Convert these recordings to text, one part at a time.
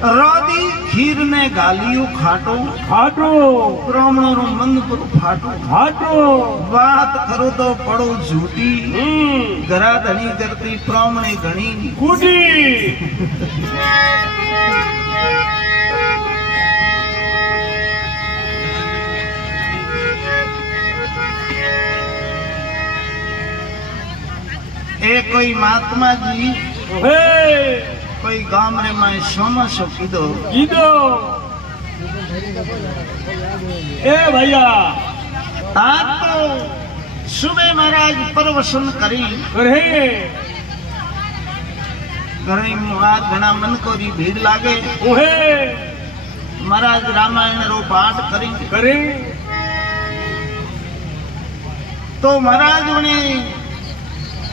રોદી ખીર ને ગાલિયું ખાટો ખાટો બ્રાહ્મણો નું મન પર ફાટો ખાટો વાત કરો તો પડો ઝૂટી ઘરા ધણી કરતી બ્રાહ્મણે ઘણી કુટી એ કોઈ મહાત્માજી હે કોઈ ગામ રે માં સોમાસો કીધો કીધો એ ભૈયા આ તો સુબે મહારાજ પરવસન કરી કરે ઘરે આ ઘણા મન કોરી ભીડ લાગે ઓહે મહારાજ રામાયણ રો પાઠ કરી કરે તો મહારાજ ને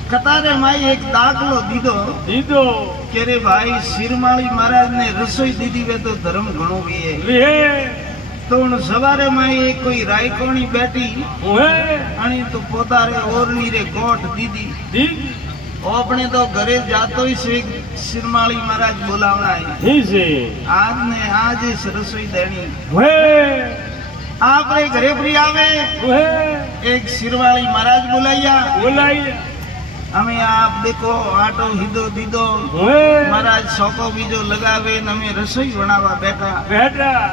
કતારે માં એક દાખલો દીધો દીધો કે રે ભાઈ શિરમાળી મહારાજ ને રસોઈ દીધી વે તો ધર્મ ઘણો વીએ રે તો સવારે માં એ કોઈ રાયકોણી બેઠી ઓહે અને તો પોતારે ઓરણી રે ગોઠ દીધી દી આપણે તો ઘરે જાતો છે શિરમાળી મહારાજ બોલાવણાય દી છે આજ ને આજ રસોઈ દેણી ઓહે આપણે ઘરે ફરી આવે ઓહે એક શિરમાળી મહારાજ બોલાયા બોલાઈ અમે આપ દેખો આટો હીધો દીધો ઓહે મહારાજ સોકો બીજો લગાવે ને અમે રસોઈ બનાવવા બેઠા બેટા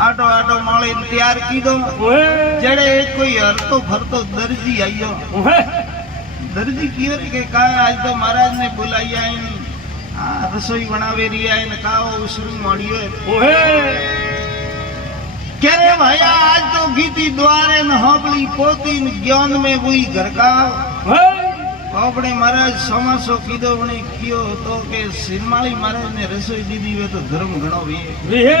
આટો આટો મળે તૈયાર કીધો ઓહે જેડે એક કોઈ હરતો ફરતો દરજી આવ્યો ઓહે દરજી કયો કે કા આજ તો મહારાજ ને બોલાયા આ રસોઈ બનાવે રહ્યા ને કાઓ ઉસરું મળ્યો ઓહે કે રે ભાઈ આજ તો ગીતી દ્વારે ન હોબલી પોતી ને જ્ઞાન में हुई घर का હે આપણે મહારાજ સમાસો કીધો મને કયો તો કે શિરમાળી મહારાજ ને રસોઈ દીધી હોય તો ધર્મ ઘણો વીએ રે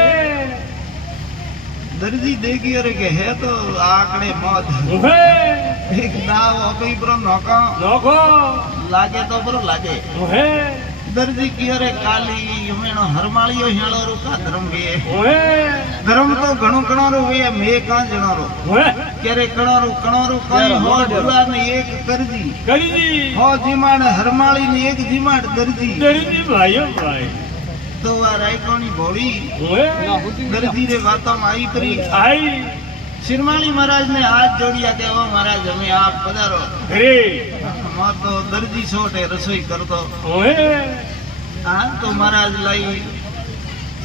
દરજી દેખ્યો રે કે હે તો આકડે મોત ઓહે એક દાવ અપઈ પર નોકા નોખો લાગે તો બરો લાગે ઓહે દરજી કયો રે કાલી હમેણો હરમાળીઓ હેળો રો કા ધર્મ વીએ ઓહે ધર્મ તો ઘણો ઘણો વીએ મે કા જણારો ઓહે ક્યારે કણો કઈ હો ડુલા ને એક કરજી કરી હો જીમાડ હરમાળી ને એક જીમાડ દરજી દરજી ભાઈઓ ભાઈ તો આ રાયકોણી ભોળી ઓહે દરજી રે વાતોમાં આવી પરી આઈ શિરમાળી મહારાજ ને હાથ જોડિયા કે ઓ મહારાજ અમે આપ પધારો રે માં તો દરજી છોટે રસોઈ કરતો ઓહે આ તો મહારાજ લઈ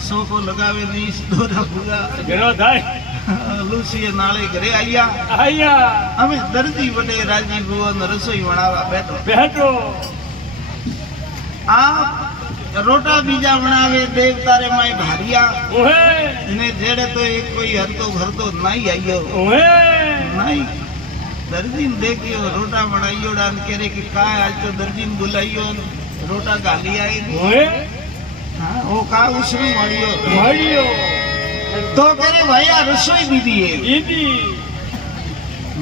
સોફો લગાવે નહીં દોરા પૂરા ઘણો થાય લુસીએ નાળે ઘરે આયા આયા અમે દરજી વડે રાજી ભુવન રસોઈ વણાવા બેઠો બેઠો આ રોટા બીજા વણાવે દેવતારે માય ભારિયા ઓહે ને જેડે તો એક કોઈ હરતો ભરતો નાઈ આવ્યો ઓહે નાઈ દરજી ને દેખ્યો રોટા વણાયો ડાન કેરે કે કાય આજ તો દરજી ને બોલાયો રોટા ગાલી આવી ઓહે હા ઓ કા ઉસરું મળ્યો મળ્યો તો કરે ભાઈ આ રસોઈ દીધી એ દીદી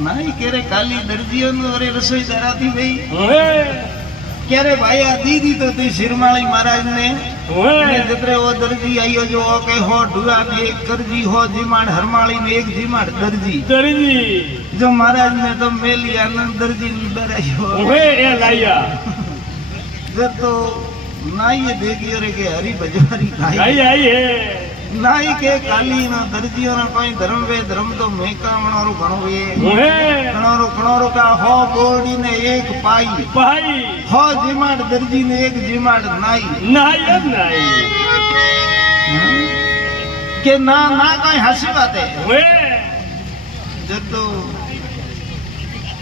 નાઈ કેરે કાલી દરજીઓ નો અરે રસોઈ ધરાતી ભાઈ ઓહે ક્યારે ભાઈ આ દીદી તો તે શિરમાળી મહારાજ ને ઓહે જત્રે ઓ દરજી આયો જો ઓ કે હો ઢુલા ને એક કરજી હો જીમાડ હરમાળી ને એક જીમાડ દરજી દરજી જો મહારાજ ને તો મેલી આનંદ દરજી ને ડરાયો ઓહે એ લાયા તો નાઈ દેખ્યો રે કે હરી બજવારી આઈ ખાઈ આઈ હે નાઈ કે કાલી નો દરજીઓ નો કોઈ ધર્મ વે ધર્મ તો મેકામણો ઘણો વે ઓહે ઘણો કા હો બોડી ને એક પાઈ ભાઈ હો જીમાડ દરજી ને એક જીમાડ નાઈ નાય નાય કે ના ના કઈ હાસી વાત હે ઓહે જતો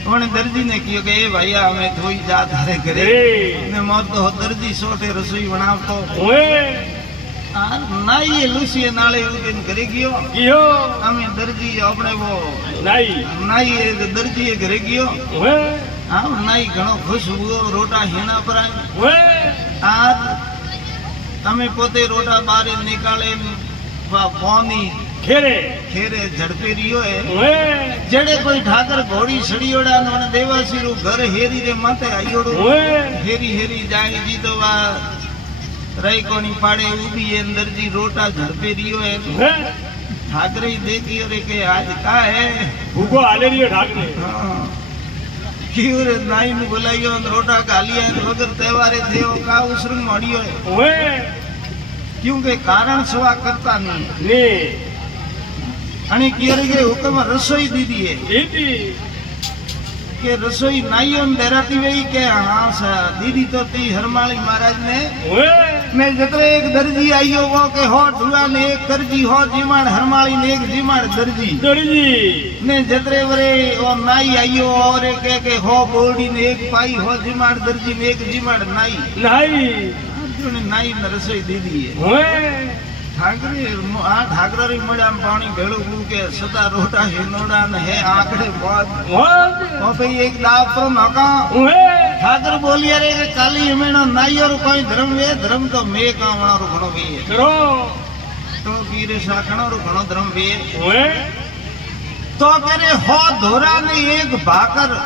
ઓને દરજી ને કયો કે એ ભાઈ અમે ધોઈ જા તારે ઘરે રે ને મોર તો દરજી સોટે રસોઈ બનાવતો ઓહે આ નાઈ લુસી નાળે ઉદિન ઘરે ગયો ગયો અમે દરજી આપણે વો નાઈ નાઈ દરજી ઘરે ગયો ઓહે હા નાઈ ઘણો ખુશ હુઓ રોટા હેના પર ઓહે આ તમે પોતે રોટા બારે નીકાળે ફોની ખેરે ખેરે ઝડપે રહ્યો હે ઓહે જેડે કોઈ ઠાકર ઘોડી સડીયોડા ને દેવાસીરું ઘર હેરી રે માથે આયોડો ઓહે હેરી હેરી જાય જી તો વા રાયકોની પાડે ઉભી હે અંદરજી રોટા ઝડપે રહ્યો હે ઓહે ઠાકરે દેખ્યો રે કે આજ કા હે ભૂકો હાલે રહ્યો ઠાકરે ક્યું રે નાઈ ને બોલાયો રોટા કાલિયા વગર તહેવારે થયો કા ઉસરું મળ્યો હે ઓહે क्योंकि कारण सवा करता नहीं ને અને ક્યારે કે હુકમ રસોઈ દીધી है દીદી કે રસોઈ નાઈઓ ને દેરાતી વही કે हाँ दीदी तो ती हरमाली महाराज ने ઓએ मैं जतरे एक दर्जी आइयो वो के हो ढुआ ने एक करजी हो जीमाड़ हरमाली ने एक जीमाड़ दर्जी દરજી ने जतरे वरे वो नाई आइयो और एक के हो बोरडी ने एक पाई हो जीमाड़ दर्जी ने एक जीमाड़ नाई નાઈ जो ने नाई ने रसोई दीदी है ઓએ ठाकरे आ ठाकरे मड़ा पानी भेड़ो के सदा रोटा हिनोड़ा ने है आंकड़े बहुत વાત ओ भाई एक दाव पर नका ઓએ ठाकर बोलिया रे के काली हमें नाई और कोई धर्म वे धर्म तो मैं कावणा रो घणो वे કરો तो वीर साखणो रो घणो धर्म वे ઓએ तो करे हो धोरा ने एक भाकर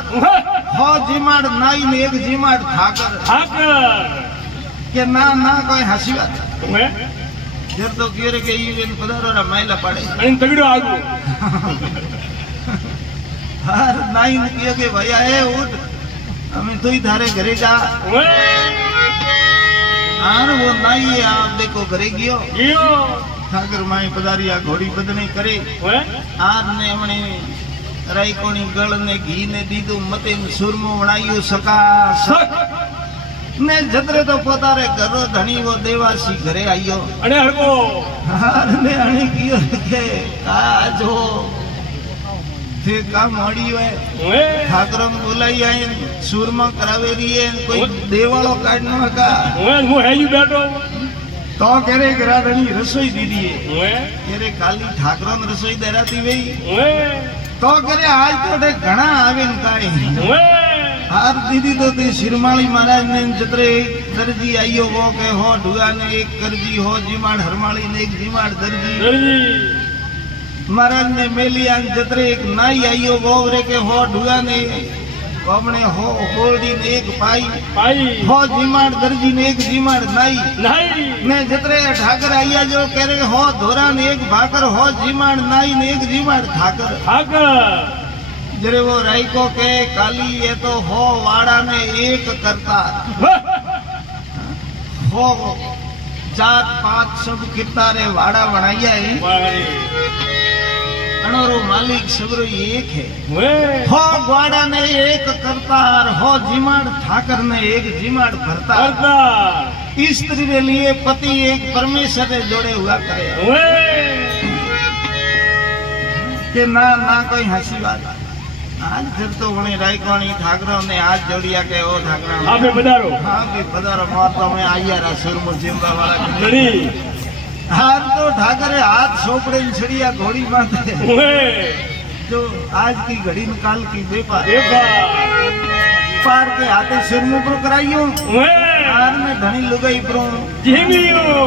हो जीमाड़ नाई ने एक जीमाड़ ठाकर ઠાકર के ना ना कोई हंसी बात ઓએ जर तो कीरे के ये इन पधारो रा मैला पड़े અને તગડો આગો हर नाई ने किया के भैया ए उठ हमें तो ही थारे घरे जा ઓએ आर वो नाई आप देखो घरे गयो ગયો ठाकर माई पधारी आ घोड़ी बदनी करे ઓએ आर ने हमने राईकोनी गळ ने घी ने दीदू मते सुरमो वणायो सका સક ने जतरे तो पोतारे घरो धणी वो देवासी घरे आयो અને હળવો हार ने अणी कियो के आज हो थे का मोड़ी है ઓએ ठाकरम बोलाई आई सुरमा करावे रही है कोई देवालो काढनो का ઓએ હું હેજી બેઠો तो करे घरा धणी रसोई दीदी है ઓએ करे काली ठाकरन रसोई देराती वही ઓએ तो करे आज तो डे घणा आवे न काई ઓએ हार दीदी तो ते शिरमाली महाराज ने जतरे दर्जी आइयो वो के हो ढुआ ने एक करजी हो जीमाड़ हरमाली ने एक जीमाड़ दर्जी દરજી महाराज ने मेलिया जतरे एक नाई आइयो वो रे के हो ढुआ ने हमने हो बोलडी ने एक पाई પાઈ हो जीमाड़ दर्जी ने एक जीमाड़ नाई નાઈ ने जतरे ठाकर आइया जो कह रहे हो धोरा ने एक भाकर हो जीमाड़ नाई ने एक जीमाड़ ठाकर ઠાકર जरे वो राई को के काली ये तो हो वाड़ा ने एक करता हो जात पात सब कितना रे वाड़ा बनाया है વાળી अनोरो मालिक सबरो एक है ઓએ हो वाड़ा ने एक करतार हो जिमाड़ ठाकर ने एक जिमाड़ भरता કરતા स्त्री के लिए पति एक परमेश्वर से जोड़े हुआ करे ઓએ कि ना ना कोई हंसी बात आज फिर तो वणी रायकोणी ठाकरों ने हाथ जोड़िया के ओ ठाकरा આપે પધારો हाँ भी पधारो मार तो मैं आइया रहा सुरमो जिंदा वाला દરી हार तो ठाकरे हाथ सोपड़े छड़िया घोड़ी माथे ઓએ जो आज की घड़ी निकाल की बेपार દેખા पार के हाथे सिर में पर कराइयो ઓએ हार में धनी लुगाई पर જીમ્યો